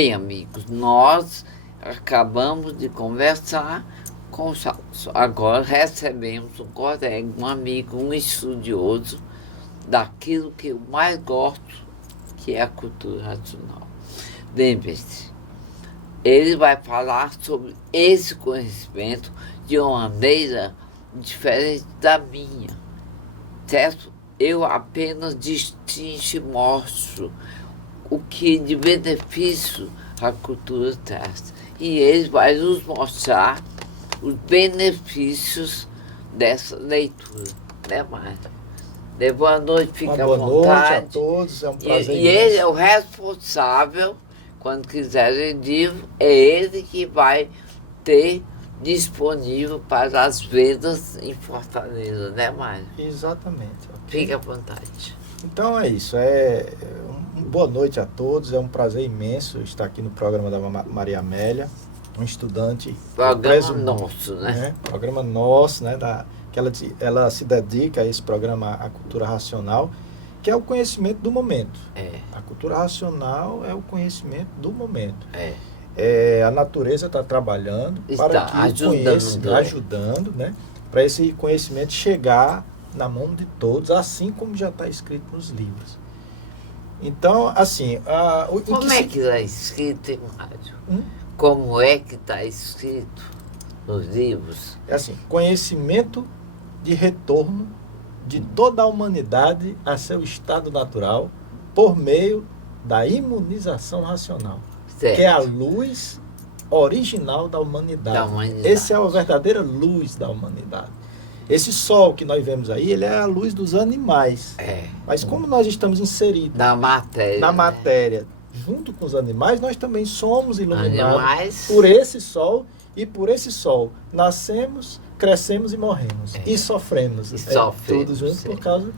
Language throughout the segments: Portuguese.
Bem, amigos, nós acabamos de conversar com o Celso. Agora recebemos um colega, um amigo, um estudioso daquilo que eu mais gosto, que é a cultura racional. Lembre-se, ele vai falar sobre esse conhecimento de uma maneira diferente da minha, certo? Eu apenas distingo e mostro o que de benefício a cultura traz. E ele vai nos mostrar os benefícios dessa leitura. Né, Márcio? Boa noite, fica à vontade. Boa noite a todos, é um prazer. E ele é o responsável, quando quiserem livro, é ele que vai ter disponível para as vendas em Fortaleza, né, Mário? Exatamente. Fique à vontade. Então é isso, boa noite a todos, é um prazer imenso estar aqui no programa da Maria Amélia, um estudante. Programa nosso, né? Programa nosso, né? Que ela se dedica a esse programa, a cultura racional, que é o conhecimento do momento. A cultura racional é o conhecimento do momento. A natureza está trabalhando para que ajudando, né? Para esse conhecimento chegar na mão de todos, assim como já está escrito nos livros. Então, assim... Como é que está escrito, Mário? Como é que está escrito nos livros? É assim, conhecimento de retorno de toda a humanidade a seu estado natural por meio da imunização racional, certo, que é a luz original da humanidade. Essa é a verdadeira luz da humanidade. Esse sol que nós vemos aí, ele é a luz dos animais. Mas como nós estamos inseridos na matéria, junto com os animais, nós também somos iluminados por esse sol, e por esse sol nascemos, crescemos e morremos. E sofremos. Tudo junto por causa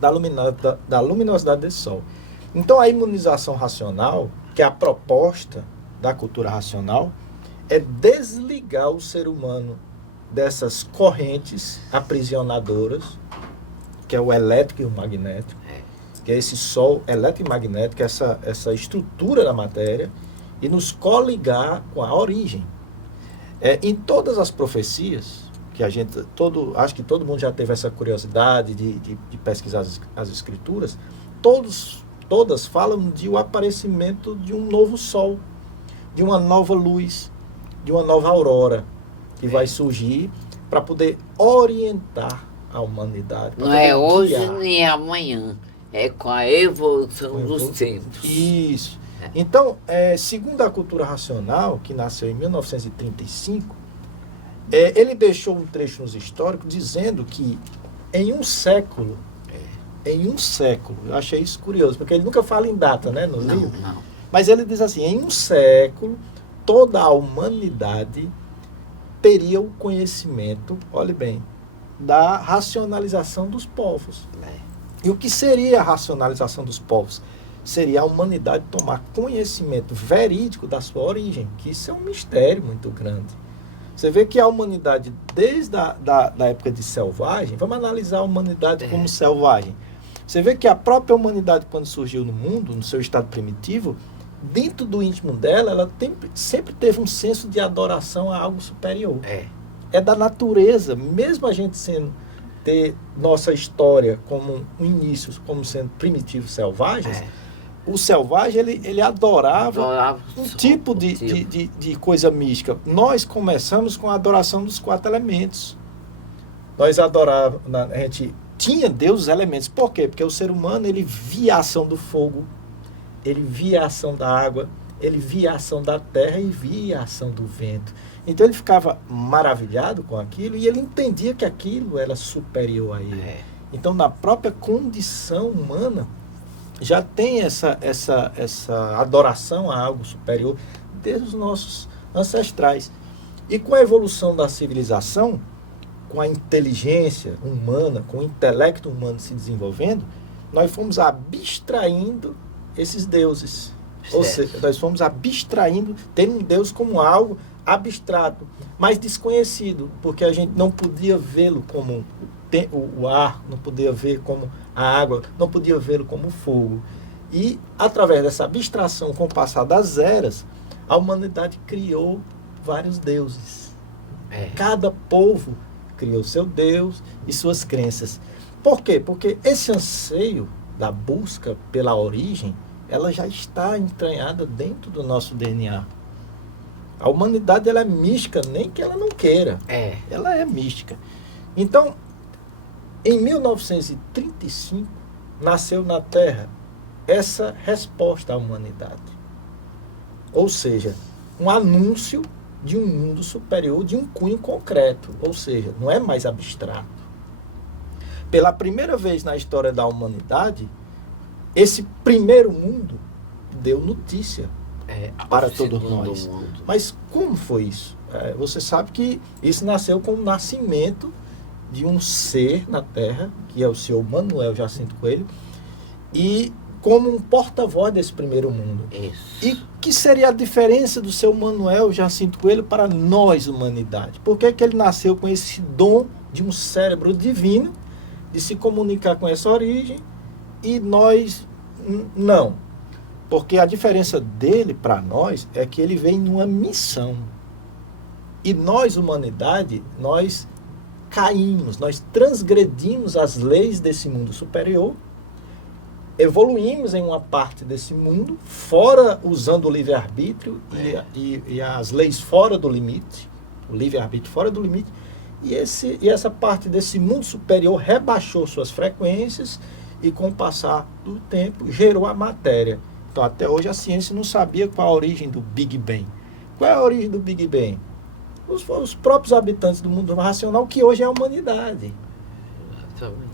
da luminosidade desse sol. Então a imunização racional, que é a proposta da cultura racional, é desligar o ser humano dessas correntes aprisionadoras, que é o elétrico e o magnético, que é esse sol elétrico e magnético, essa estrutura da matéria, e nos coligar com a origem. Em todas as profecias, que acho que todo mundo já teve essa curiosidade de pesquisar as escrituras, todas falam de o aparecimento de um novo sol, de uma nova luz, de uma nova aurora, que vai surgir para poder orientar a humanidade. Não é hoje nem amanhã, é com a evolução dos tempos. Isso. Então, segundo a cultura racional, que nasceu em 1935, ele deixou um trecho nos históricos dizendo que em um século, eu achei isso curioso, porque ele nunca fala em data, né, no livro. Mas ele diz assim, em um século, toda a humanidade teria o conhecimento, olhe bem, da racionalização dos povos. E o que seria a racionalização dos povos? Seria a humanidade tomar conhecimento verídico da sua origem, que isso é um mistério muito grande. Você vê que a humanidade, desde da época de selvagem, vamos analisar a humanidade como selvagem. Você vê que a própria humanidade, quando surgiu no mundo, no seu estado primitivo, dentro do íntimo dela, ela sempre teve um senso de adoração a algo superior. É da natureza, mesmo a gente ter nossa história como um início, como sendo primitivos selvagens, o selvagem, ele adorava um tipo de coisa mística. Nós começamos com a adoração dos 4 elementos. Nós adorávamos, a gente tinha Deus os elementos. Por quê? Porque o ser humano, ele via a ação do fogo, ele via a ação da água, ele via a ação da terra e via a ação do vento. Então ele ficava maravilhado com aquilo e ele entendia que aquilo era superior a ele. Então, na própria condição humana, já tem essa adoração a algo superior desde os nossos ancestrais. E com a evolução da civilização, com a inteligência humana, com o intelecto humano se desenvolvendo, nós fomos abstraindo esses deuses. Ou seja, nós fomos abstraindo, tendo um Deus como algo abstrato, mas desconhecido, porque a gente não podia vê-lo como o ar, não podia ver como a água, não podia vê-lo como o fogo. E, através dessa abstração com o passar das eras, a humanidade criou vários deuses. Cada povo criou seu Deus e suas crenças. Por quê? Porque esse anseio da busca pela origem, ela já está entranhada dentro do nosso DNA. A humanidade, ela é mística, nem que ela não queira. Ela é mística. Então, em 1935, nasceu na Terra essa resposta à humanidade. Ou seja, um anúncio de um mundo superior, de um cunho concreto. Ou seja, não é mais abstrato. Pela primeira vez na história da humanidade, esse primeiro mundo deu notícia para todos nós. Mas como foi isso? Você sabe que isso nasceu com o nascimento de um ser na Terra, que é o senhor Manuel Jacinto Coelho, e como um porta-voz desse primeiro mundo. Isso. E que seria a diferença do seu Manuel Jacinto Coelho para nós, humanidade? Por que que ele nasceu com esse dom de um cérebro divino, de se comunicar com essa origem, e nós não? Porque a diferença dele para nós é que ele vem numa missão. E nós, humanidade, nós caímos, nós transgredimos as leis desse mundo superior, evoluímos em uma parte desse mundo, fora, usando o livre-arbítrio e as leis fora do limite, o livre-arbítrio fora do limite, e essa parte desse mundo superior rebaixou suas frequências e, com o passar do tempo, gerou a matéria. Então, até hoje, a ciência não sabia qual a origem do Big Bang. Qual é a origem do Big Bang? Os próprios habitantes do mundo racional, que hoje é a humanidade. Exatamente.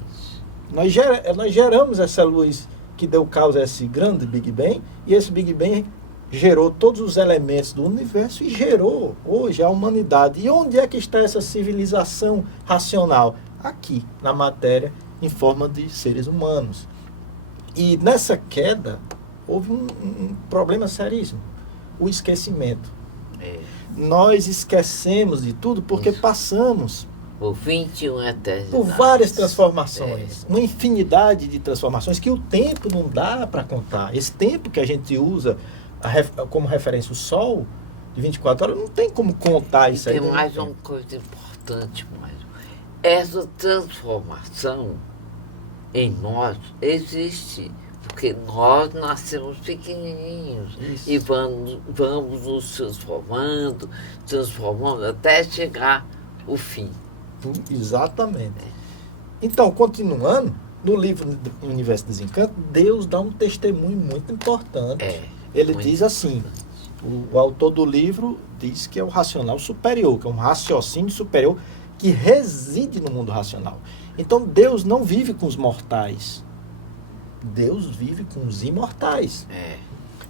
Nós geramos essa luz que deu causa a esse grande Big Bang, e esse Big Bang gerou todos os elementos do universo e gerou hoje a humanidade. E onde é que está essa civilização racional? Aqui, na matéria, em forma de seres humanos. E nessa queda, houve um problema seríssimo: o esquecimento. Nós esquecemos de tudo porque passamos por 21 eternidades. por várias transformações, uma infinidade de transformações que o tempo não dá para contar. Esse tempo que a gente usa como referência o Sol, de 24 horas, não tem como contar isso aí. Tem mais uma coisa importante, Mário. Essa transformação em nós existe, porque nós nascemos pequenininhos. Isso. E vamos nos transformando até chegar o fim. Exatamente. Então, continuando, no livro Universo Desencanto, Deus dá um testemunho muito importante. Ele diz assim, o autor do livro diz que é o racional superior, que é um raciocínio superior que reside no mundo racional. Então, Deus não vive com os mortais. Deus vive com os imortais.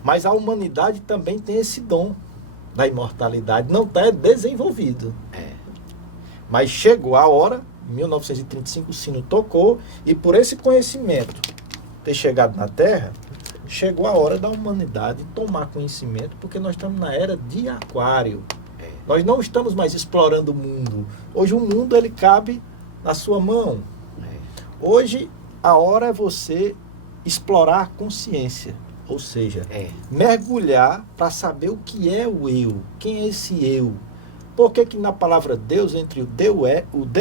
Mas a humanidade também tem esse dom da imortalidade. Não está desenvolvido. Mas chegou a hora, em 1935 o sino tocou, e por esse conhecimento ter chegado na Terra, chegou a hora da humanidade tomar conhecimento, porque nós estamos na era de Aquário. Nós não estamos mais explorando o mundo. Hoje o mundo, ele cabe na sua mão. Hoje a hora é você explorar a consciência, ou seja, mergulhar para saber o que é o eu, quem é esse eu. Por que que na palavra Deus, entre o D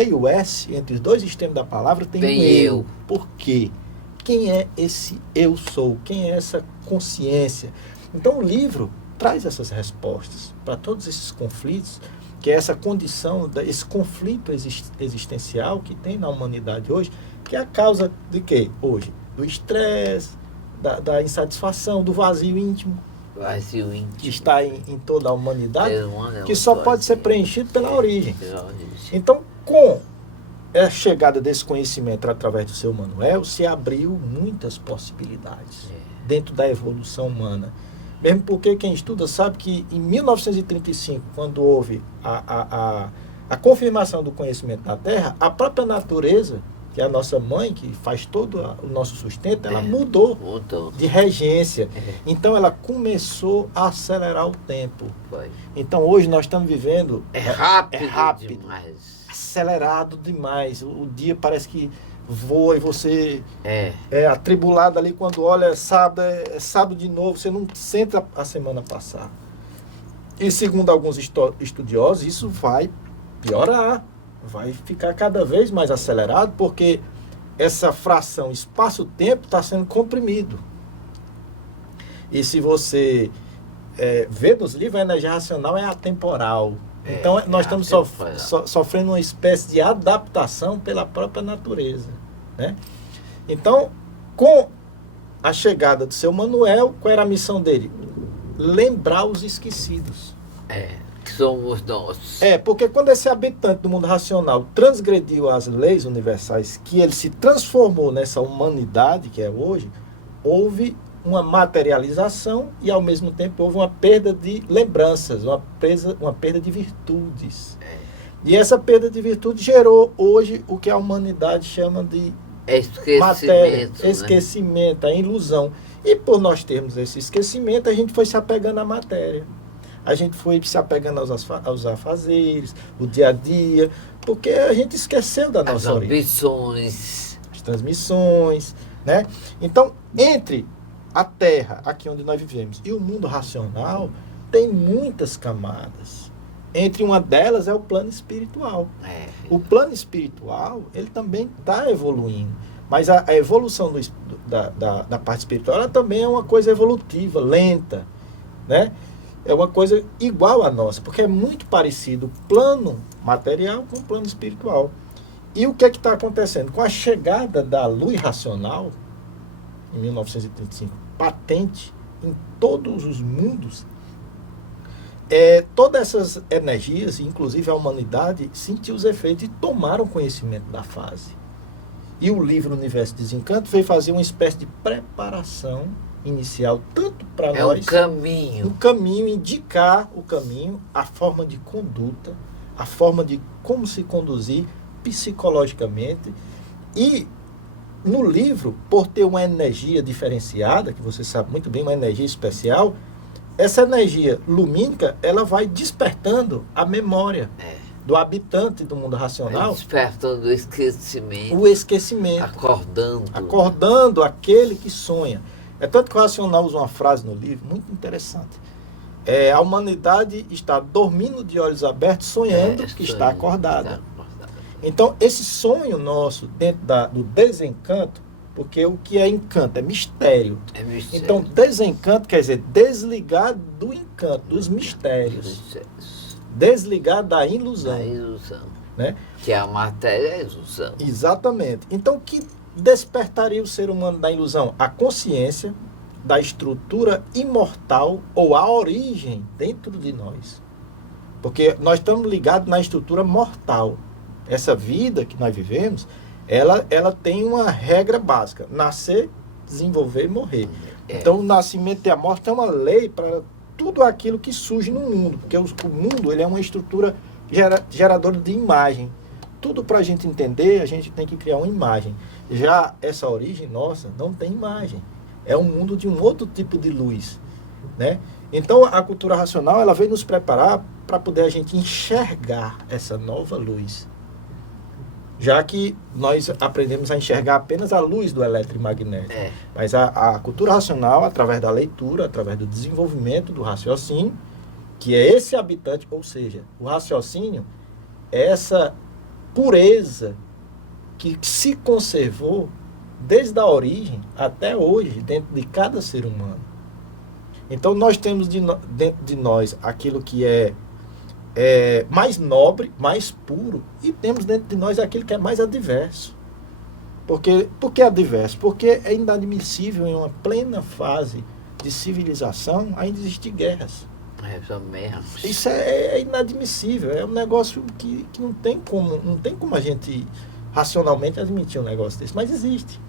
e o S, entre os dois extremos da palavra, tem um eu? Por quê? Quem é esse eu sou? Quem é essa consciência? Então o livro traz essas respostas para todos esses conflitos, que é essa condição, esse conflito existencial que tem na humanidade hoje, que é a causa de quê? Hoje, do estresse, da insatisfação, do vazio íntimo. Que está em toda a humanidade, que só pode ser preenchido pela origem. Então, com a chegada desse conhecimento através do seu Manuel, se abriu muitas possibilidades dentro da evolução humana. Mesmo porque quem estuda sabe que em 1935, quando houve a confirmação do conhecimento na Terra, a própria natureza, que é a nossa mãe, que faz todo o nosso sustento, ela mudou de regência. Então ela começou a acelerar o tempo. Foi. Então hoje nós estamos vivendo... É rápido demais. Acelerado demais. O dia parece que voa e você é atribulado ali quando olha, é sábado de novo, você não sente a semana passar. E segundo alguns estudiosos, isso vai piorar, vai ficar cada vez mais acelerado, porque essa fração espaço-tempo está sendo comprimido. E se você vê nos livros, a energia racional é atemporal. Então nós estamos sofrendo uma espécie de adaptação pela própria natureza, né? Então, com a chegada do seu Manuel, qual era a missão dele? Lembrar os esquecidos. Que somos nós. Porque quando esse habitante do mundo racional transgrediu as leis universais, que ele se transformou nessa humanidade que é hoje, houve uma materialização e ao mesmo tempo houve uma perda de lembranças, uma perda de virtudes. E essa perda de virtude gerou hoje o que a humanidade chama de matéria, esquecimento, a ilusão. E por nós termos esse esquecimento, a gente foi se apegando à matéria. A gente foi se apegando aos afazeres, o dia a dia, porque a gente esqueceu da nossa origem. As transmissões, né? Então, entre a Terra, aqui onde nós vivemos, e o mundo racional, tem muitas camadas. Entre uma delas é o plano espiritual. O plano espiritual, ele também está evoluindo. Mas a evolução da parte espiritual, ela também é uma coisa evolutiva, lenta, né? É uma coisa igual à nossa, porque é muito parecido o plano material com o plano espiritual. E o que é que está acontecendo? Com a chegada da luz racional, em 1935, patente em todos os mundos, todas essas energias, inclusive a humanidade, sentiu os efeitos e tomaram conhecimento da fase. E o livro Universo de Desencanto veio fazer uma espécie de preparação inicial, tanto para nós... um caminho, indicar o caminho, a forma de conduta, a forma de como se conduzir psicologicamente. E no livro, por ter uma energia diferenciada, que você sabe muito bem, uma energia especial, essa energia lumínica, ela vai despertando a memória do habitante do mundo racional. Despertando o esquecimento. O esquecimento. Acordando aquele que sonha. É tanto que o Racional usa uma frase no livro muito interessante. A humanidade está dormindo de olhos abertos, sonhando que está acordada. Então, esse sonho nosso, dentro do desencanto, porque o que é encanto? É mistério. Então, desencanto quer dizer desligar do encanto, dos mistérios. Desligar da ilusão. Né? Que a matéria é a ilusão. Exatamente. Então, o que despertaria o ser humano da ilusão? A consciência da estrutura imortal ou a origem dentro de nós. Porque nós estamos ligados na estrutura mortal. Essa vida que nós vivemos, ela tem uma regra básica: nascer, desenvolver e morrer. Então, o nascimento e a morte é uma lei para tudo aquilo que surge no mundo. Porque o mundo, ele é uma estrutura geradora de imagem. Tudo para a gente entender, a gente tem que criar uma imagem. Já essa origem nossa não tem imagem. É um mundo de um outro tipo de luz, né? Então, a cultura racional, ela veio nos preparar para poder a gente enxergar essa nova luz. Já que nós aprendemos a enxergar apenas a luz do eletromagnético. Mas a cultura racional, através da leitura, através do desenvolvimento do raciocínio, que é esse habitante, ou seja, o raciocínio é essa pureza que se conservou desde a origem até hoje dentro de cada ser humano. Então nós temos dentro de nós aquilo que é mais nobre, mais puro, e temos dentro de nós aquilo que é mais adverso. Por que adverso? Porque é inadmissível em uma plena fase de civilização ainda existir guerras. Isso é inadmissível, é um negócio que não tem como a gente racionalmente admitir um negócio desse, mas existe.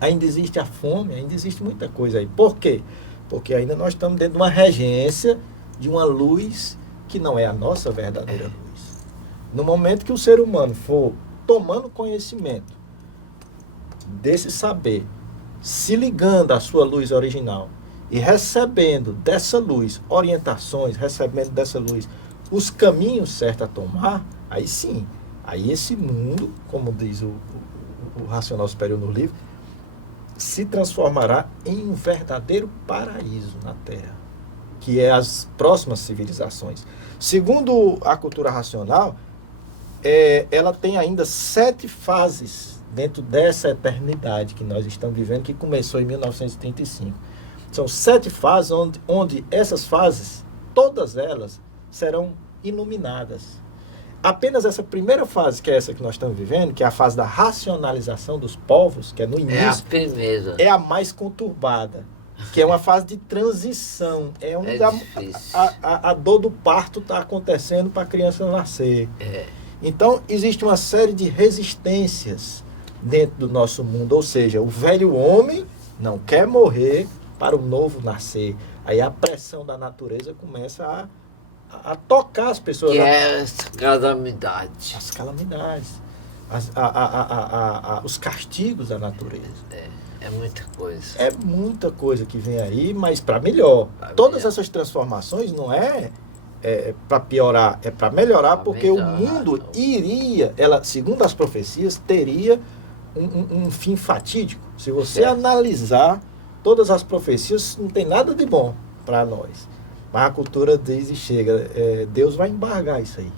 Ainda existe a fome, ainda existe muita coisa aí. Por quê? Porque ainda nós estamos dentro de uma regência de uma luz que não é a nossa verdadeira luz. No momento que o ser humano for tomando conhecimento desse saber, se ligando à sua luz original e recebendo dessa luz orientações, recebendo dessa luz os caminhos certos a tomar, aí sim, aí esse mundo, como diz o Racional Superior no livro, se transformará em um verdadeiro paraíso na Terra, que é as próximas civilizações. Segundo a cultura racional, ela tem ainda 7 fases dentro dessa eternidade que nós estamos vivendo, que começou em 1935. São 7 fases onde essas fases, todas elas, serão iluminadas. Apenas essa primeira fase, que é essa que nós estamos vivendo, que é a fase da racionalização dos povos, que é no início, É a primeira. é a mais conturbada, que é uma fase de transição. É onde a dor do parto está acontecendo para a criança nascer. Então, existe uma série de resistências dentro do nosso mundo, ou seja, o velho homem não quer morrer para o novo nascer. Aí a pressão da natureza começa a tocar as pessoas. Que é essa calamidade. As calamidades, os castigos da natureza. É muita coisa. É muita coisa que vem aí, mas para melhor. Todas essas transformações não é para piorar, é para melhorar, porque o mundo iria, segundo as profecias, teria um fim fatídico. Se você analisar todas as profecias, não tem nada de bom para nós. Mas a cultura diz e chega, Deus vai embargar isso aí.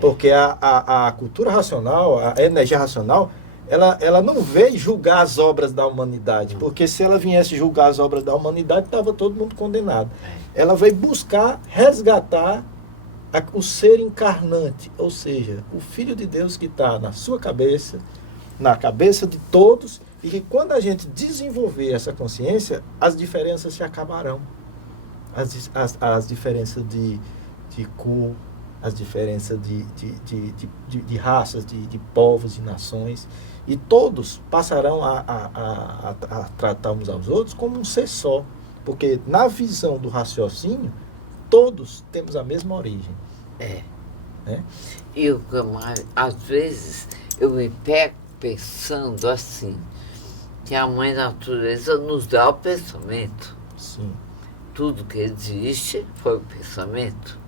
Porque a cultura racional, a energia racional, ela não veio julgar as obras da humanidade, porque se ela viesse julgar as obras da humanidade, estava todo mundo condenado. Ela veio buscar resgatar o ser encarnante, ou seja, o Filho de Deus que está na sua cabeça, na cabeça de todos, e que quando a gente desenvolver essa consciência, as diferenças se acabarão. As diferenças de cor, as diferenças de raças, de povos, de nações, e todos passarão a tratar uns aos outros como um ser só, porque na visão do raciocínio, todos temos a mesma origem. Né? E às vezes eu me pego pensando assim, que a Mãe Natureza nos dá o pensamento. Sim. Tudo que existe foi o pensamento.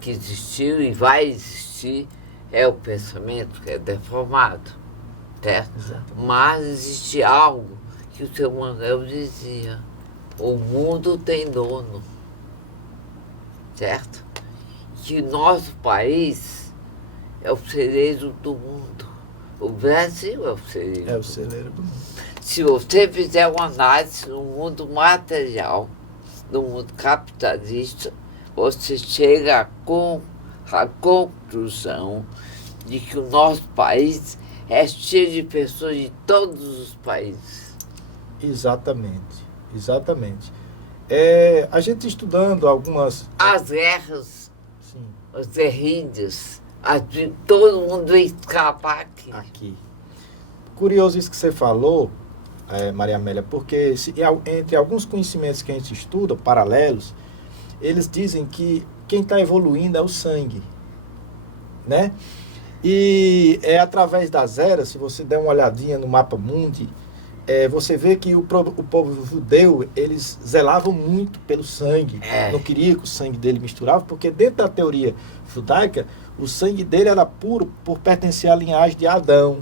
Que existiu e vai existir é o pensamento que é deformado. Certo? Exatamente. Mas existe algo que o seu Manuel dizia: o mundo tem dono. Certo? Que nosso país é o celeiro do mundo. O Brasil é o celeiro. É o celeiro do mundo. Se você fizer uma análise no mundo material, no mundo capitalista, você chega com a conclusão de que o nosso país é cheio de pessoas de todos os países. Exatamente, exatamente. A gente estudando algumas... As guerras, Sim. os terríveis, todo mundo escapa aqui. Curioso isso que você falou, Maria Amélia, porque entre alguns conhecimentos que a gente estuda, paralelos, eles dizem que quem está evoluindo é o sangue, né? E é através das eras, se você der uma olhadinha no mapa mundi, você vê que o povo judeu, eles zelavam muito pelo sangue, não queria que o sangue dele misturava, porque dentro da teoria judaica, o sangue dele era puro por pertencer à linhagem de Adão.